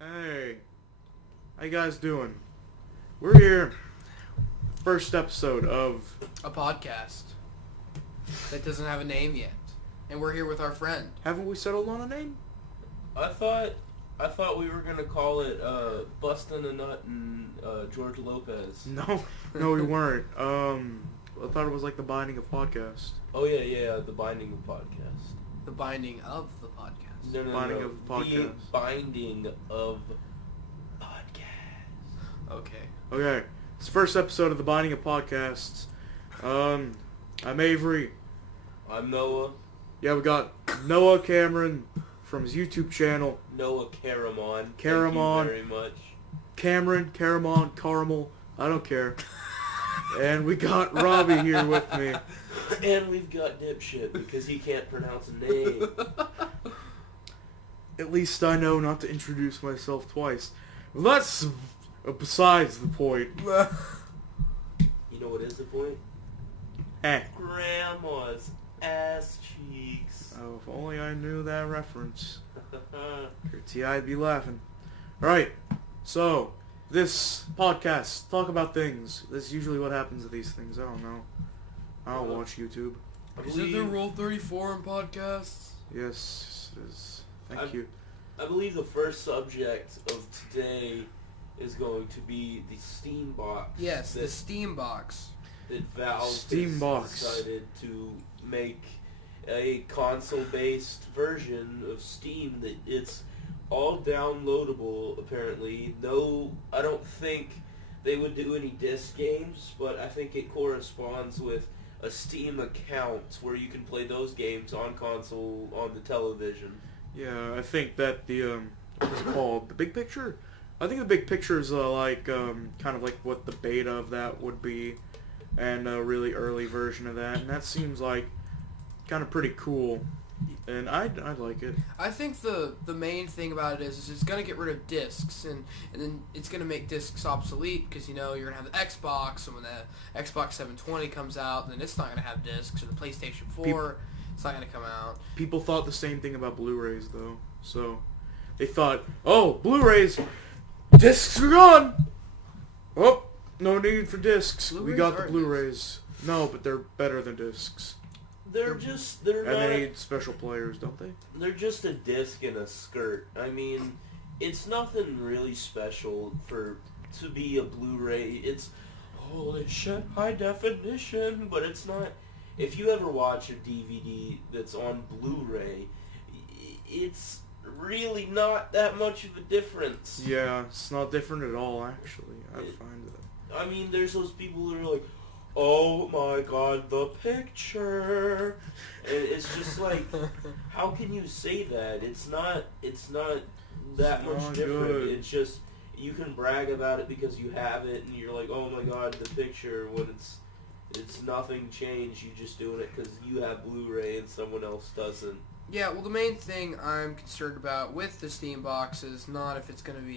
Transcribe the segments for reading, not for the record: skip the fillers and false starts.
Hey, how you guys doing? We're here, first episode of A podcast that doesn't have a name yet, and we're here with our friend. Haven't we settled on a name? I thought we were gonna call it Bustin' a Nut and George Lopez. No, we weren't. I thought it was like the Binding of Podcast. Oh yeah, the Binding of Podcast. The binding of the podcast. No, Binding of Podcast. The Binding of Podcast. Okay. Okay, it's the first episode of the Binding of Podcasts. I'm Avery. I'm Noah. Yeah, we got Noah Cameron from his YouTube channel. Noah Caramon. Caramon. Thank you very much. Caramon, Caramel, I don't care. And we got Robby here with me. And we've got Dipshit because he can't pronounce a name. At least I know not to introduce myself twice. Well, that's besides the point. You know what is the point? Grandma's ass cheeks. Oh, if only I knew that reference. I'd be laughing. Alright, so, this podcast, talk about things. This is usually what happens to these things. I don't know. I don't watch YouTube. Isn't there Rule 34 in podcasts? Yes, it is. Thank you. I believe the first subject of today is going to be the Steam box. Yes, the Steam box. That Valve Steam has box. decided to make a console-based version of Steam that it's all downloadable, apparently. No, I don't think they would do any disc games, but I think it corresponds with a Steam account where you can play those games on console, on the television. Yeah, I think that the, what's it called? The big picture? I think the big picture is kind of like what the beta of that would be, and a really early version of that, and that seems like kind of pretty cool, and I like it. I think the main thing about it is it's going to get rid of discs, and then it's going to make discs obsolete, because, you know, you're going to have the Xbox, and when the Xbox 720 comes out, then it's not going to have discs, or the PlayStation 4, it's not going to come out. People thought the same thing about Blu-rays, though, so they thought, oh, Blu-rays, discs are gone! Oh, no need for discs. Blu-rays We got the are Blu-rays. No, but they're better than discs. They're And not they need special players, don't they? They're just a disc and a skirt. I mean, it's nothing really special to be a Blu-ray. It's holy shit, high definition, but it's not. If you ever watch a DVD that's on Blu-ray, it's really not that much of a difference. Yeah, it's not different at all, actually. I find that. I mean, there's those people who are like, oh my god, the picture. And it's just like, how can you say that? It's not that much not different. good. It's just, you can brag about it because you have it, and you're like, oh my god, the picture, when it's nothing changed, you're just doing it because you have Blu-ray and someone else doesn't. Yeah, well, the main thing I'm concerned about with the Steam box is not if it's going to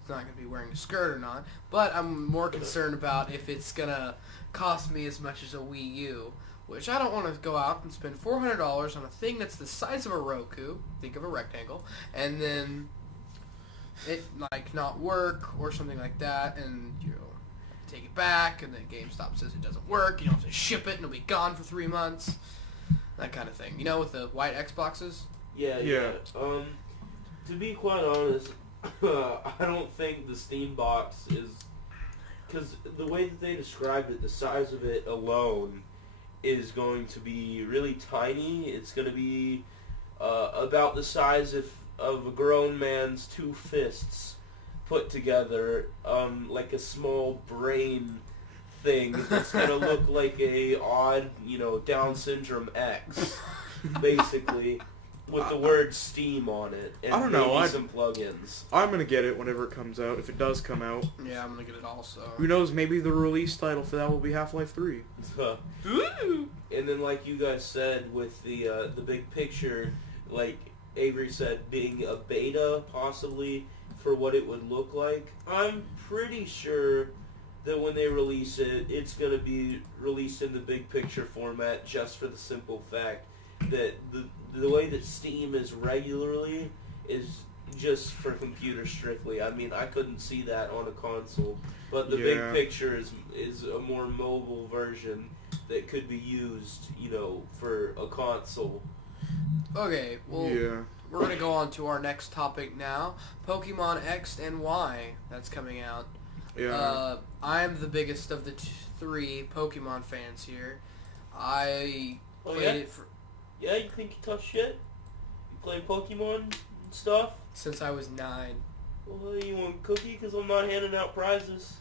it's not going to be wearing a skirt or not, but I'm more concerned about if it's going to cost me as much as a Wii U, which I don't want to go out and spend $400 on a thing that's the size of a Roku, think of a rectangle, and then it, like, not work or something like that, and, you know, take it back, and then GameStop says it doesn't work, you don't have to ship it, and it'll be gone for 3 months, that kind of thing. You know, with the white Xboxes? Yeah. To be quite honest, I don't think the Steam box is, because the way that they described it, the size of it alone is going to be really tiny. It's going to be about the size of a grown man's two fists put together, like a small brain thing that's going to look like a odd, Down syndrome X, basically. With the word Steam on it, and I don't know, maybe some plugins. I'm gonna get it whenever it comes out, if it does come out. Yeah, I'm going to get it also. Who knows, maybe the release title for that will be Half-Life 3. Ooh. And then, like you guys said, with the big picture, like Avery said, being a beta, possibly, for what it would look like, I'm pretty sure that when they release it, it's going to be released in the big picture format just for the simple fact that the way that Steam is regularly is just for computer strictly. I mean, I couldn't see that on a console, but the big picture is a more mobile version that could be used, for a console. Okay, well, we're going to go on to our next topic now. Pokemon X and Y, that's coming out. Yeah. I'm the biggest of the three Pokemon fans here. I played it for... Yeah, you think you tough shit? You play Pokemon and stuff? Since I was 9. Well, you want a cookie? Because I'm not handing out prizes.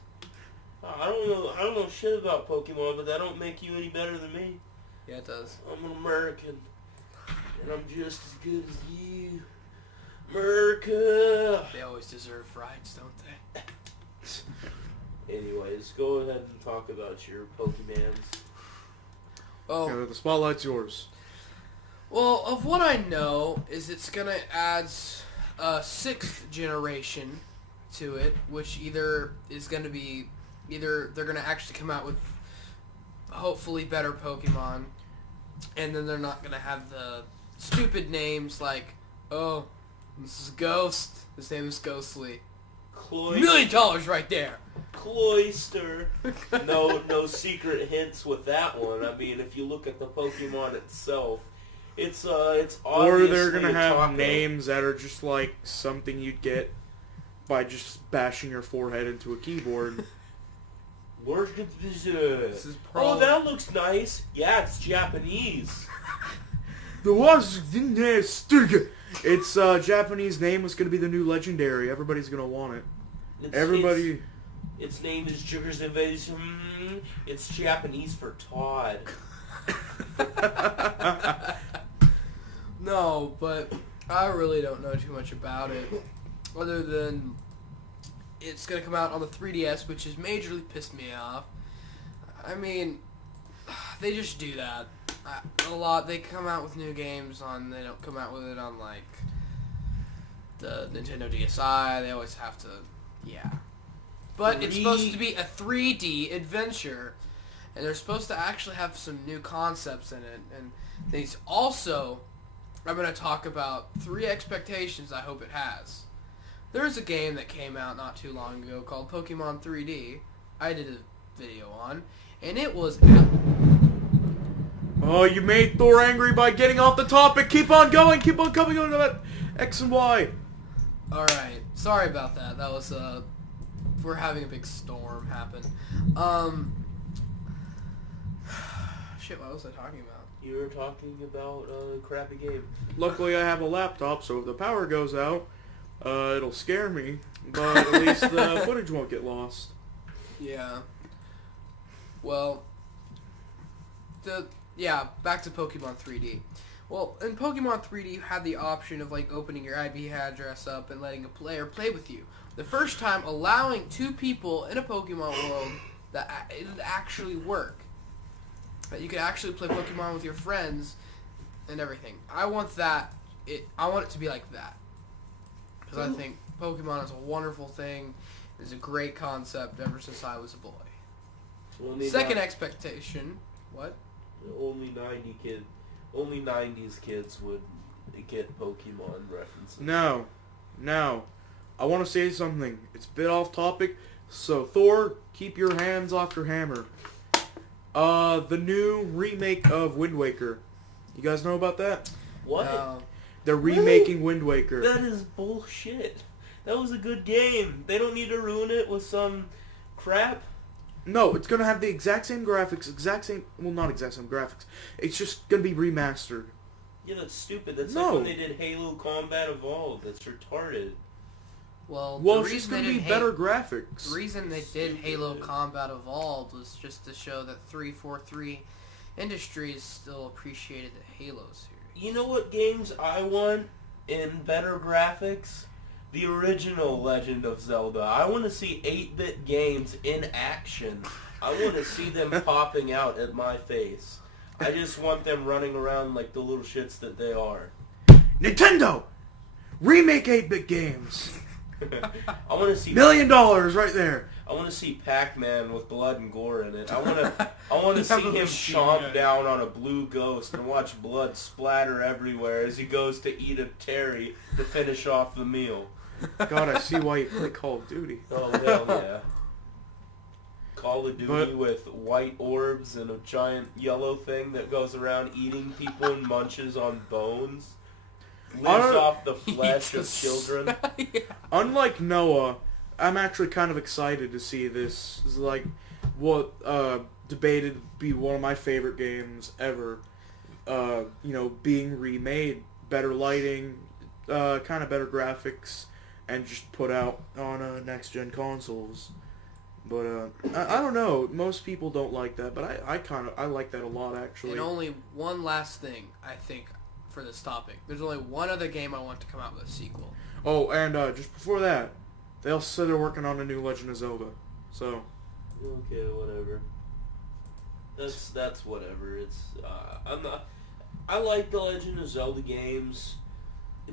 I don't know shit about Pokemon, but that don't make you any better than me. Yeah, it does. I'm an American, and I'm just as good as you. America! They always deserve rights, don't they? Anyways, go ahead and talk about your Pokemans. Oh, The spotlight's yours. well, of what I know is it's going to add a 6th generation to it, which either they're going to actually come out with hopefully better Pokemon, and then they're not going to have the stupid names like, oh, this is Ghost, his name is Ghostly. $1 million right there. Cloyster. No secret hints with that one. I mean, if you look at the Pokemon itself, it's obviously Or they're gonna a have taco. names that are just like something you'd get by just bashing your forehead into a keyboard. Where's the This is Oh, probably... that looks nice. Yeah, it's Japanese. It's Japanese name was gonna be the new legendary. Everybody's gonna want it. Its name is Jugger's Invasion. It's Japanese for Todd. No, but I really don't know too much about it, other than it's going to come out on the 3DS, which has majorly pissed me off. I mean, they just do that. A lot. They come out with new games they don't come out with it on, like, the Nintendo DSi. They always have to, But it's supposed to be a 3D adventure, and they're supposed to actually have some new concepts in it, and these also... I'm going to talk about 3 expectations I hope it has. There's a game that came out not too long ago called Pokemon 3D. I did a video on, and it was... Oh, you made Thor angry by getting off the topic. Keep on going. Keep on coming on to that X and Y. Alright, sorry about that. That was, we're having a big storm happen. Shit, what was I talking about? You were talking about a crappy game. Luckily, I have a laptop, so if the power goes out, it'll scare me. But at least the footage won't get lost. Yeah. Well, back to Pokemon 3D. Well, in Pokemon 3D, you had the option of, like, opening your IP address up and letting a player play with you. The first time allowing 2 people in a Pokemon world that it would actually work. That you could actually play Pokemon with your friends and everything. I want that. I want it to be like that. Because I think Pokemon is a wonderful thing. It's a great concept ever since I was a boy. Second expectation. What? Only 90s kids would get Pokemon references. No. I want to say something. It's a bit off topic. So Thor, keep your hands off your hammer. The new remake of Wind Waker. You guys know about that? What? No. They're remaking Wind Waker. That is bullshit. That was a good game. They don't need to ruin it with some crap. No, it's going to have the exact same graphics, not exact same graphics. It's just going to be remastered. Yeah, that's stupid. That's like when they did Halo Combat Evolved. That's retarded. Well, it's just going to be better graphics. The reason they did Halo Combat Evolved was just to show that 343 Industries still appreciated the Halo series. You know what games I want in better graphics? The original Legend of Zelda. I want to see 8-bit games in action. I want to see them popping out at my face. I just want them running around like the little shits that they are. Nintendo! Remake 8-bit games! I want to see $1 million right there. I want to see Pac-Man with blood and gore in it. I want to see Have a him machine chomp gun. down on a blue ghost and watch blood splatter everywhere as he goes to eat a Terry to finish off the meal. God, I see why you play Call of Duty. Oh hell yeah! Call of Duty But- with white orbs and a giant yellow thing that goes around eating people and munches on bones. Lives don't- off the flesh Eats of the children. yeah. Unlike Noah, I'm actually kind of excited to see this. This is like what debated to be one of my favorite games ever. Being remade, better lighting, kind of better graphics, and just put out on next-gen consoles. But I don't know. Most people don't like that, but I like that a lot actually. And only one last thing, I think, for this topic. There's only one other game I want to come out with a sequel. Oh, and just before that, they also said they're working on a new Legend of Zelda. So Okay, whatever. That's whatever. It's I like the Legend of Zelda games,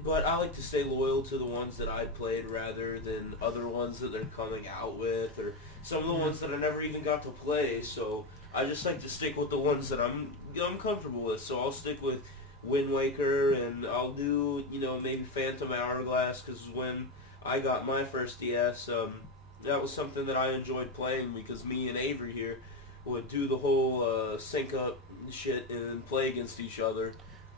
but I like to stay loyal to the ones that I played rather than other ones that they're coming out with, or some of the ones that I never even got to play. So I just like to stick with the ones that I'm comfortable with. So I'll stick with Wind Waker, and I'll do maybe Phantom Hourglass, because when I got my first DS, that was something that I enjoyed playing, because me and Avery here would do the whole sync up shit and play against each other.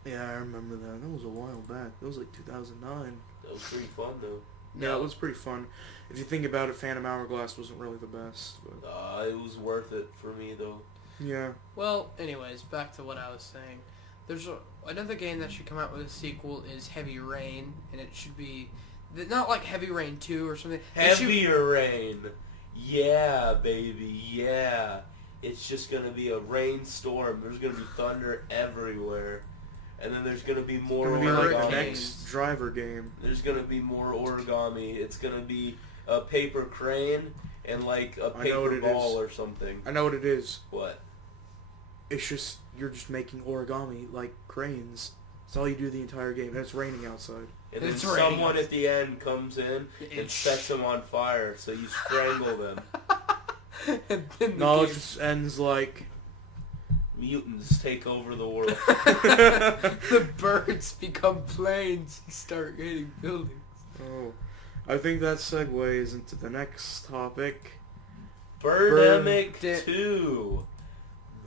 yeah, I remember that. That was a while back. That was like 2009. That was pretty fun though. Yeah, it was pretty fun. If you think about it, Phantom Hourglass wasn't really the best, but It was worth it for me though. yeah. Well, anyways, back to what I was saying. There's another game that should come out with a sequel is Heavy Rain, and it should be not like Heavy Rain 2 or something. Heavier Rain. Yeah, baby, yeah. It's just going to be a rainstorm. There's going to be thunder everywhere. And then there's going to be more It's gonna be like the origami. next driver game. There's going to be more origami. It's going to be a paper crane and like a I know what paper it ball is. or something. I know what it is. What? It's just you're just making origami like cranes. That's all you do the entire game, and it's raining outside. And then It's raining someone outside. at the end comes in and sets them on fire, so you strangle them. and then No, it game- just ends like Mutants take over the world. the birds become planes and start hitting buildings. oh, I think that segues into the next topic. Birdemic Bird- 2.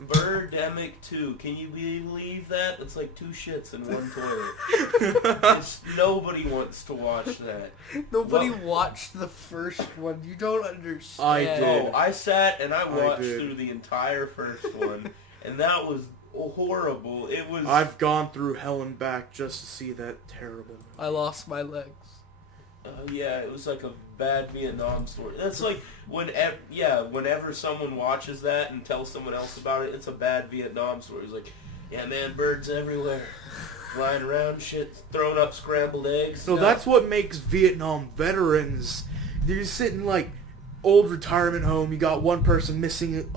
Birdemic 2. Can you believe that? It's like 2 shits in one toilet. Nobody wants to watch that. Nobody Well- watched the first one. You don't understand. I did. Oh, I sat and I watched did. through the entire first one, and that was horrible. It was... I've gone through hell and back just to see that terrible. I lost my legs. Yeah, it was like a bad Vietnam story. That's like whenever someone watches that and tells someone else about it, it's a bad Vietnam story. It's like, yeah, man, birds everywhere, flying around, shit, throwing up scrambled eggs. So that's what makes Vietnam veterans. You're sitting like old retirement home. You got one person missing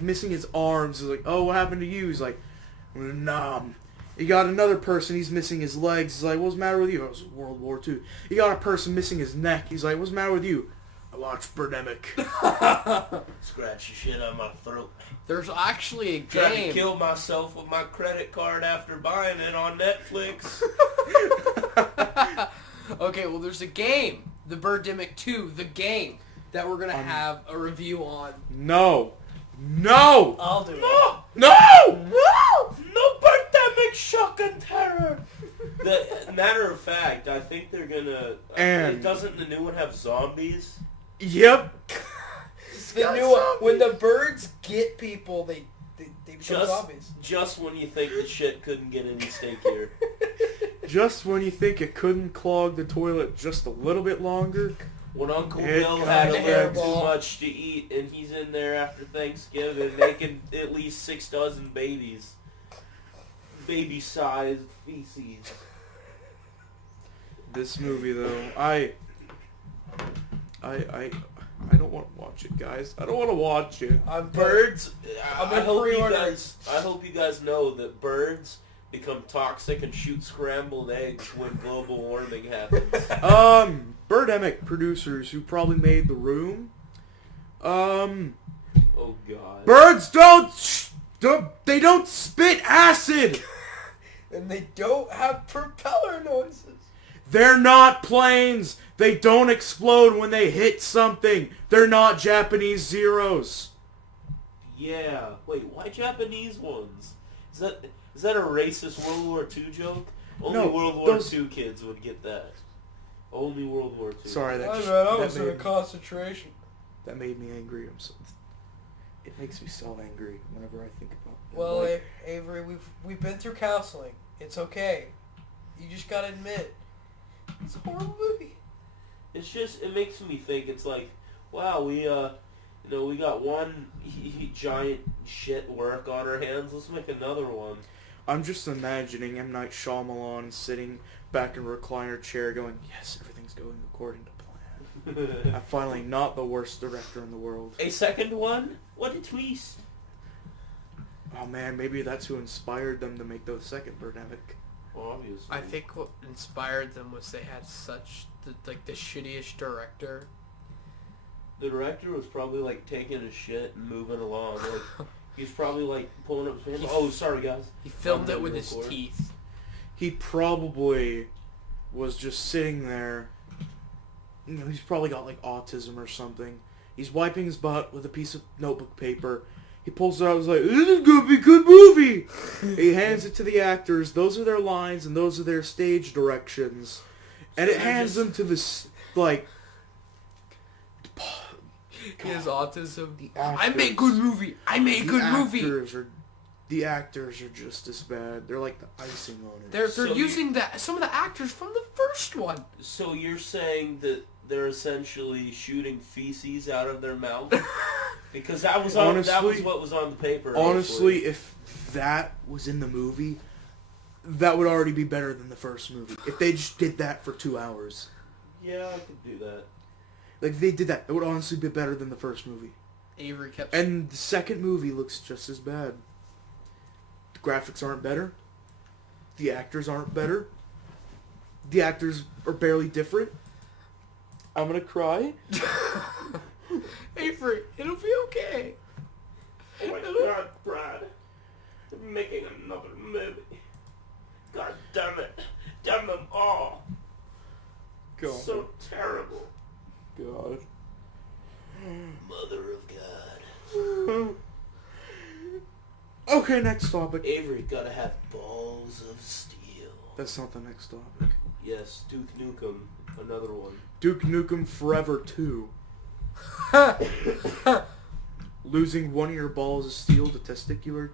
missing his arms. It's like, oh, what happened to you? He's like, Vietnam. You got another person, he's missing his legs. He's like, what's the matter with you? It was World War II. You got a person missing his neck. He's like, what's the matter with you? I watched Birdemic. Scratchy shit on my throat. There's actually a Tried to game. kill myself with my credit card after buying it on Netflix. Okay, well, there's a game, the Birdemic 2, the game, that we're gonna Um, have a review on. No. No! I'll do it. No! No! No Birdemic shock and terror! Matter of fact, I think they're gonna... And- doesn't the new one have zombies? Yep. The new one, when the birds get people, they become Just, zombies. just when you think the shit couldn't get any stinkier. Just when you think it couldn't clog the toilet just a little bit longer. When Uncle It Bill had a comes little too hairball. much to eat and he's in there after Thanksgiving making at least 6 dozen babies. Baby-sized feces. This movie though, I don't want to watch it, guys. I don't want to watch it. Birds, I'm I gonna hope pre-order. I hope you guys know that birds become toxic and shoot scrambled eggs when global warming happens. Birdemic producers who probably made The Room. Oh god. Birds they don't spit acid. And they don't have propeller noises. They're not planes. They don't explode when they hit something. They're not Japanese Zeros. Yeah. Wait, why Japanese ones? Is that a racist World War II joke? Only No, World War II kids would get that. Only World War II. Sorry, I that was in a made, concentration. that made me angry. It makes me so angry whenever I think about it. Well, Like, Avery, we've been through counseling. It's okay. You just gotta admit, it's a horrible movie. It's just, it makes me think, it's like, wow, we got one giant shit work on our hands, let's make another one. I'm just imagining M. Night Shyamalan sitting back in a recliner chair going, yes, everything's going according to plan. I'm finally not the worst director in the world. A second one? What a twist. Oh man, maybe that's who inspired them to make the second Birdemic. Obviously. I think what inspired them was they had such the shittiest director. The director was probably like taking a shit and moving along. Like, he's probably like pulling up his pants. Oh, sorry guys. He filmed it with his Record. teeth. He probably was just sitting there. You know, he's probably got like autism or something. He's wiping his butt with a piece of notebook paper. He pulls it out and is like, this is going to be a good movie. He hands it to the actors. Those are their lines and those are their stage directions. And it hands them to this, like... He has autism. I actors- make good movie. I make good movie. The actors are just as bad. They're like the icing on it. They're So using some of the actors from the first one. So you're saying that they're essentially shooting feces out of their mouth? Because that was what was on the paper. Honestly, if that was in the movie, that would already be better than the first movie. If they just did that for 2 hours. Yeah, I could do that. Like, if they did that, it would honestly be better than the first movie. Avery kept... And the second movie looks just as bad. The graphics aren't better. The actors aren't better. The actors are barely different. I'm gonna cry. Avery, it'll be okay. Oh my god, Brad. I'm making another movie. God damn it. Damn them all. God. So terrible. God. Mother of God. Okay, next topic. Avery gotta have balls of steel. That's not the next topic. Yes, Duke Nukem, another one. Duke Nukem Forever 2. Losing one of your balls of steel to testicular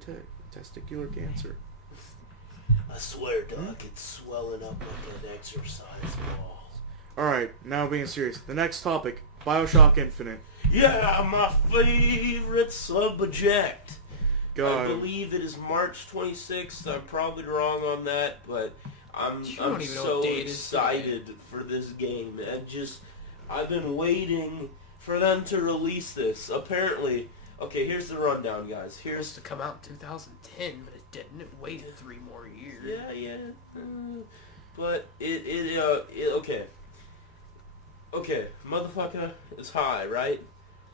cancer. I swear, Doc, it's swelling up like an exercise ball. Alright, now being serious. The next topic, Bioshock Infinite. Yeah, my favorite subject. God. I believe it is March 26th. I'm probably wrong on that, but I'm even know so what date it is excited for this game. I've been waiting for them to release this. Apparently, okay, here's the rundown, guys. It was Here's to come out in 2010, but it didn't. It waited 3 more years. yeah. But okay, motherfucker is high, right?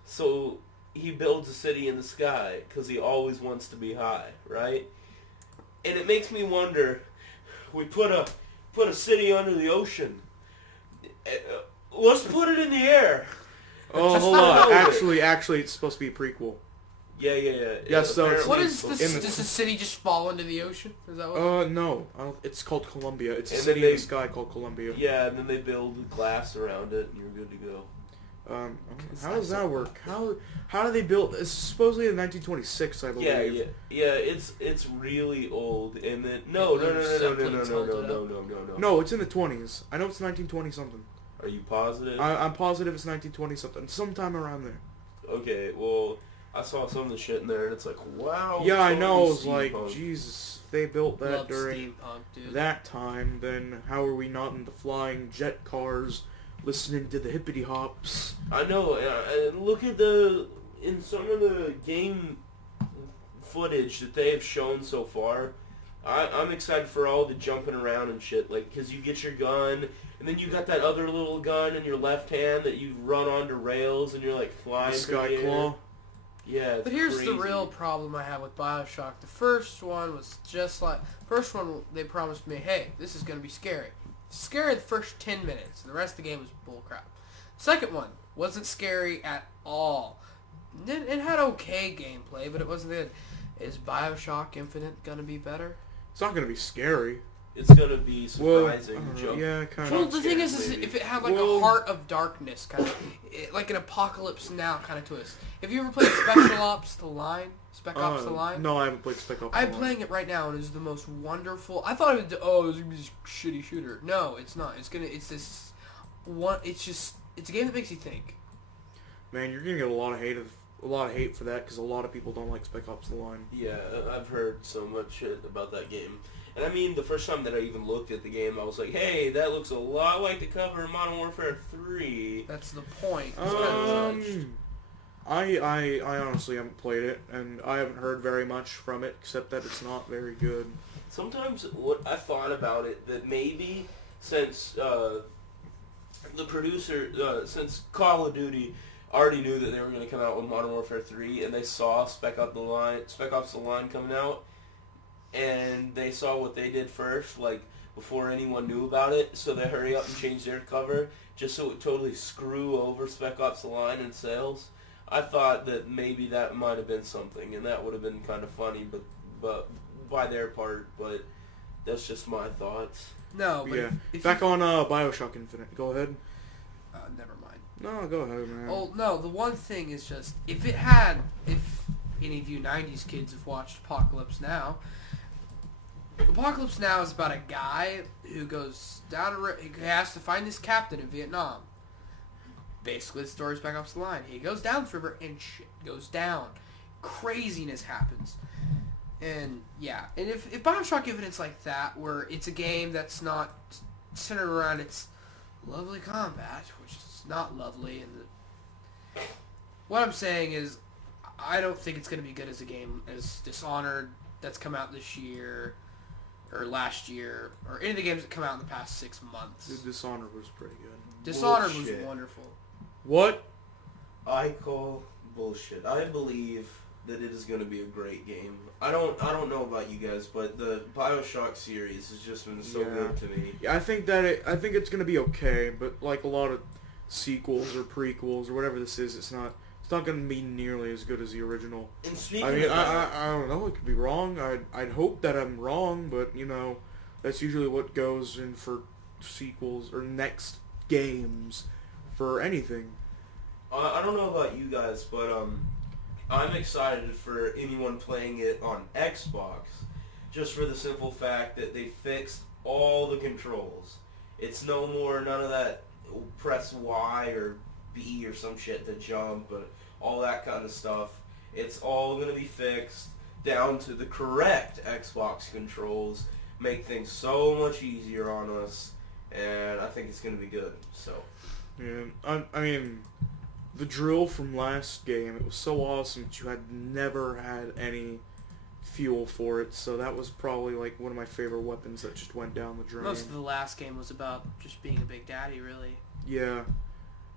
So he builds a city in the sky because he always wants to be high, right? And it makes me wonder, we put a city under the ocean. Let's put it in the air. Oh, Just hold not on. know it. Actually, it's supposed to be a prequel. Yeah. Yeah, so it's- Apparently What it's is supposed this? to- Does the city just fall into the ocean? Is that what? No. It's called Columbia. It's a And city then in the sky called Columbia. Yeah, and then they build glass around it, and you're good to go. How does that work? How do they build? It's supposedly in 1926, I believe. Yeah. It's really old, and then no. No, it's in the 20s. I know it's 1920 something. Are you positive? I'm positive it's 1920 something. Sometime around there. Okay, well, I saw some of the shit in there, and it's like, wow. Yeah, I know. It was totally like, steampunk. Jesus, they built that Love during steampunk, dude. that time. Then how are we not in the flying jet cars, listening to the hippity hops? I know, and look at in some of the game footage that they have shown so far, I'm excited for all the jumping around and shit, like, because you get your gun, And then you got that other little gun in your left hand that you run onto rails and you're like flying The through the Sky air. Claw. Yeah, it's But here's crazy. the real problem I have with Bioshock. The first one was just like... First one, they promised me, hey, this is going to be scary. Scary the first 10 minutes. The rest of the game was bullcrap. Second one wasn't scary at all. It had okay gameplay, but it wasn't good. Is Bioshock Infinite going to be better? It's not gonna be scary. It's gonna be surprising. I don't know. jump. Yeah, kind Well, of. the thing is maybe. if it had like Well- a Heart of Darkness kind of, like an Apocalypse Now kind of twist. Have you ever played Special Ops: The Line? Spec Ops: The Line? No, I haven't played Spec Ops. I'm The Line. playing it right now, and it's the most wonderful. I thought it was, oh, it's gonna be this shitty shooter. No, it's not. It's this one. It's a game that makes you think. Man, you're gonna get a lot of hate for that because a lot of people don't like Spec Ops: The Line. Yeah, I've heard so much shit about that game. And I mean, the first time that I even looked at the game, I was like, hey, that looks a lot like the cover of Modern Warfare 3. That's the point. It's kind of judged. I honestly haven't played it, and I haven't heard very much from it except that it's not very good. Sometimes what I thought about it, that maybe since the producer, since Call of Duty already knew that they were going to come out with Modern Warfare 3, and they saw Spec Ops: The Line coming out, and they saw what they did first, like, before anyone knew about it, so they hurry up and change their cover, just so it would totally screw over Spec Ops: The Line in sales. I thought that maybe that might have been something, and that would have been kind of funny, but by their part, but that's just my thoughts. No, but Yeah. if Back you, on Bioshock Infinite. Go ahead. never mind. No, go ahead, man. Oh no, the one thing is just if any of you '90s kids have watched Apocalypse Now is about a guy who goes down he has to find this captain in Vietnam. Basically, the story's Spec Ops: The Line. He goes down the river and shit goes down. Craziness happens. And yeah, and if Bioshock Infinite's like that, where it's a game that's not centered around its lovely combat, which is not lovely, and what I'm saying is, I don't think it's going to be good as a game as Dishonored that's come out this year, or last year, or any of the games that come out in the past 6 months. Dishonored was pretty good. Dishonored Bullshit. was wonderful. What? I call bullshit. I believe that it is going to be a great game. I don't know about you guys, but the Bioshock series has just been so good to me. Yeah, I think it's gonna be okay, but like a lot of sequels or prequels or whatever this is, it's not gonna be nearly as good as the original. And speaking I mean, of that, I don't know. It could be wrong. I'd hope that I'm wrong, but you know, that's usually what goes in for sequels or next games for anything. I don't know about you guys, but I'm excited for anyone playing it on Xbox, just for the simple fact that they fixed all the controls. It's no more none of that press Y or B or some shit to jump, and all that kind of stuff. It's all going to be fixed down to the correct Xbox controls, make things so much easier on us, and I think it's going to be good. So, Yeah, I mean, the drill from last game, it was so awesome that you had never had any fuel for it, so that was probably like one of my favorite weapons that just went down the drain. Most of the last game was about just being a big daddy, really. Yeah,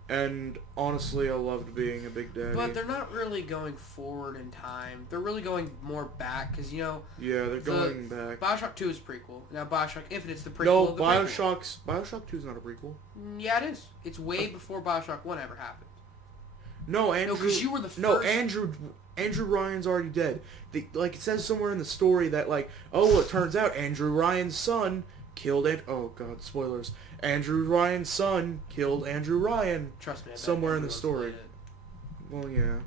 and honestly, I loved being a big daddy. But they're not really going forward in time. They're really going more back, because, you know... Yeah, they're going back. Bioshock 2 is prequel. Now Bioshock Infinite's the prequel No, of the prequel. Bioshock 2 is not a prequel. Yeah, it is. It's way before Bioshock 1 ever happened. No, Andrew. because you were the No, first- Andrew Ryan's already dead. Like it says somewhere in the story that like, oh, it turns out Andrew Ryan's son killed it. Oh God, spoilers. Andrew Ryan's son killed Andrew Ryan. Trust me, I bet Somewhere in the everyone's story. played it. Well, yeah.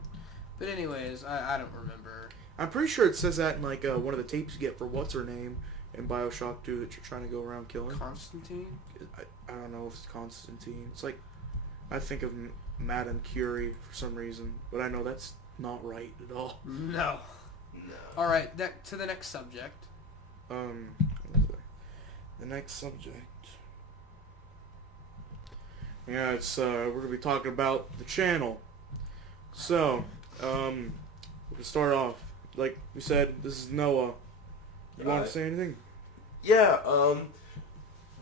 But anyways, I don't remember. I'm pretty sure it says that in like one of the tapes you get for what's her name in Bioshock 2 that you're trying to go around killing. Constantine? I don't know if it's Constantine. It's like I think of Madame Curie for some reason, but I know that's not right at all. No. no. Alright, to the next subject. What was it? The next subject. Yeah, it's we're gonna be talking about the channel. So, we can start off. Like we said, this is Noah. You want Right. to say anything? Yeah,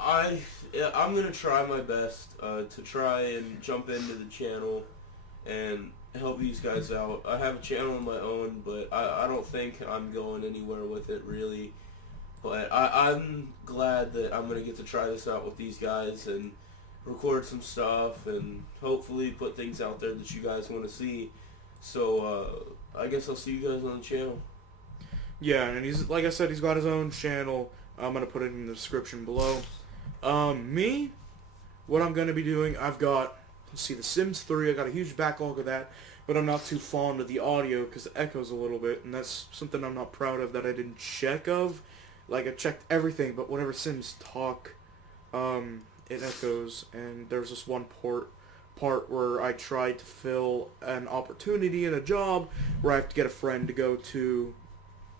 I'm gonna try my best to try and jump into the channel and help these guys out. I have a channel of my own, but I don't think I'm going anywhere with it really. But I'm glad that I'm gonna get to try this out with these guys and record some stuff and hopefully put things out there that you guys want to see. So I guess I'll see you guys on the channel. Yeah, and he's, like I said, he's got his own channel. I'm going to put it in the description below. Me, what I'm going to be doing, I've got, let's see, The Sims 3. I got a huge backlog of that, but I'm not too fond of the audio because it echoes a little bit, and that's something I'm not proud of that I didn't check of. Like, I checked everything, but whenever Sims talk, it echoes, and there's this one part where I tried to fill an opportunity in a job where I have to get a friend to go to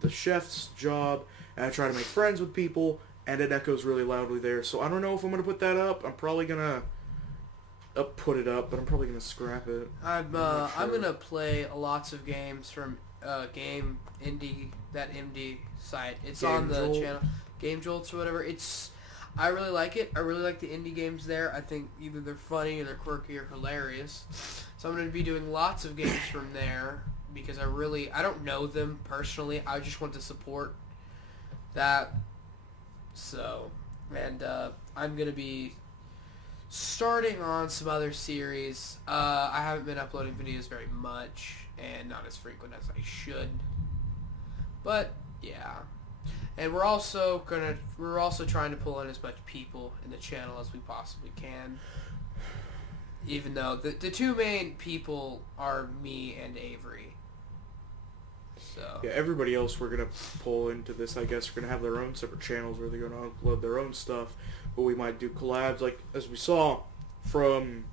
the chef's job, and I try to make friends with people, and it echoes really loudly there. So I don't know if I'm going to put that up. I'm probably going to put it up, but I'm probably going to scrap it. I'm going to play lots of games from Game Indie, that MD site. It's Game on the Jolt. channel. Game Jolts or whatever. I really like it. I really like the indie games there. I think either they're funny or they're quirky or hilarious. So I'm going to be doing lots of games from there because I don't know them personally. I just want to support that. So, and I'm going to be starting on some other series. I haven't been uploading videos very much and not as frequent as I should. But, yeah. And we're also trying to pull in as much people in the channel as we possibly can. Even though the two main people are me and Avery. So Yeah, everybody else we're going to pull into this, I guess, are going to have their own separate channels where they're going to upload their own stuff. But we might do collabs, like, as we saw from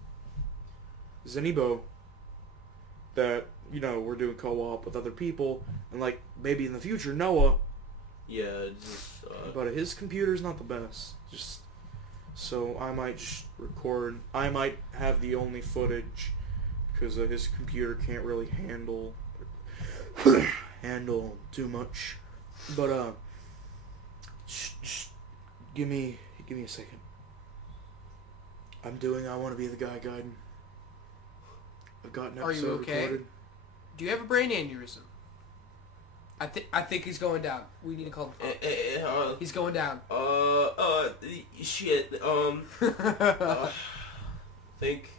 Zenibo, that, you know, we're doing co-op with other people. And, like, maybe in the future, Noah. Yeah, just... But his computer's not the best. So I might just record. I might have the only footage because his computer can't really handle too much. But just give me a second. I want to be the guy guiding. I've got an episode Are you okay? recorded. do you have a brain aneurysm? I think he's going down. We need to call him. He's going down. Shit. Think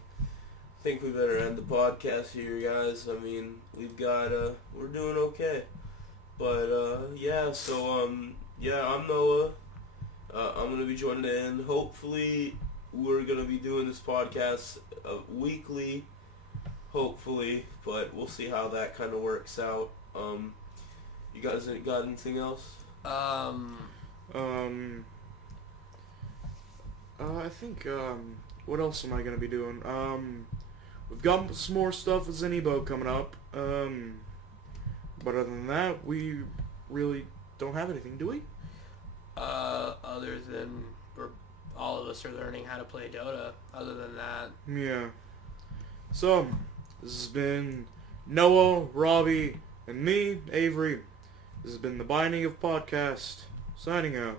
we better end the podcast here, guys. I mean, we're doing okay. But, yeah, so, yeah, I'm Noah. I'm gonna be joining in. Hopefully, we're gonna be doing this podcast weekly. Hopefully, but we'll see how that kind of works out. You guys got anything else? I think, what else am I going to be doing? We've got some more stuff with Zenibo coming up. But other than that, we really don't have anything, do we? Other than all of us are learning how to play Dota. Other than that. Yeah. So, this has been Noah, Robby, and me, Avery. This has been the Binding of Podcast. Signing out.